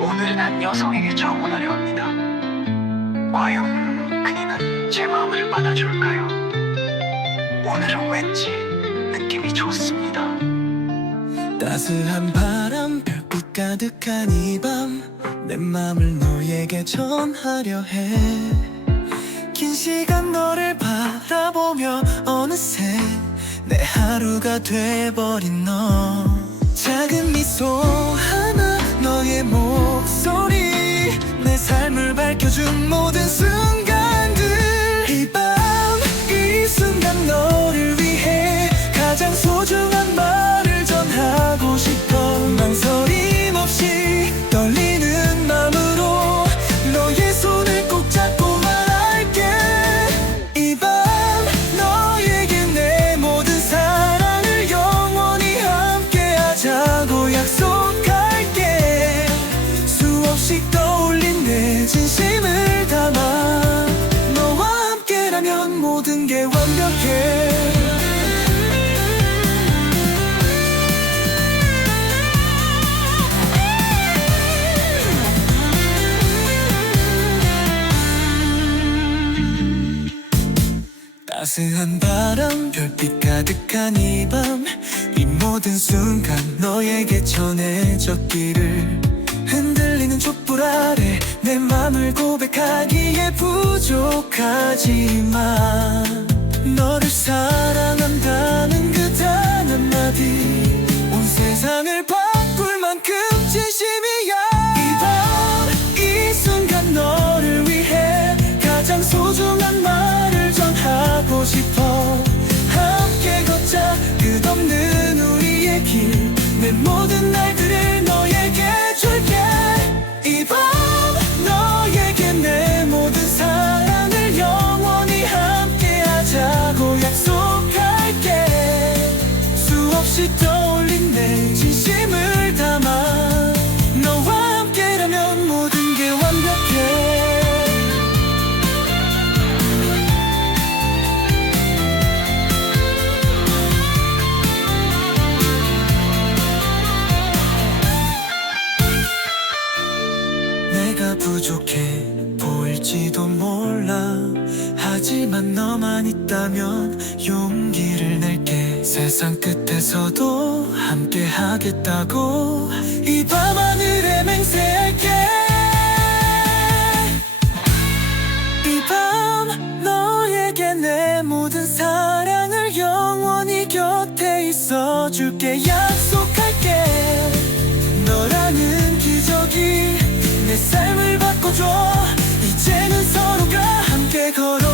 오늘은 한 여성에게 청혼하려 합니다. 과연 그녀는 제 마음을 받아줄까요? 오늘은 왠지 느낌이 좋습니다. 따스한 바람 별빛 가득한 이 밤 내 맘을 너에게 전하려 해 긴 시간 너를 바라보며 어느새 내 하루가 돼버린 너 밝혀준 모든 순간 따스한 바람 별빛 가득한 이 밤 이 모든 순간 너에게 전해졌기를 흔들리는 촛불 아래 내 맘을 고백하기에 부족하지만 전 부족해 보일지도 몰라. 하지만 너만 있다면 용기를 낼게. 세상 끝에서도 함께 하겠다고. 이 밤하늘에 맹세할게. 이 밤 너에게 내 모든 사랑을 영원히 곁에 있어줄게. 약속할게 내 삶을 바꿔줘. 이제는 서로가 함께 걸어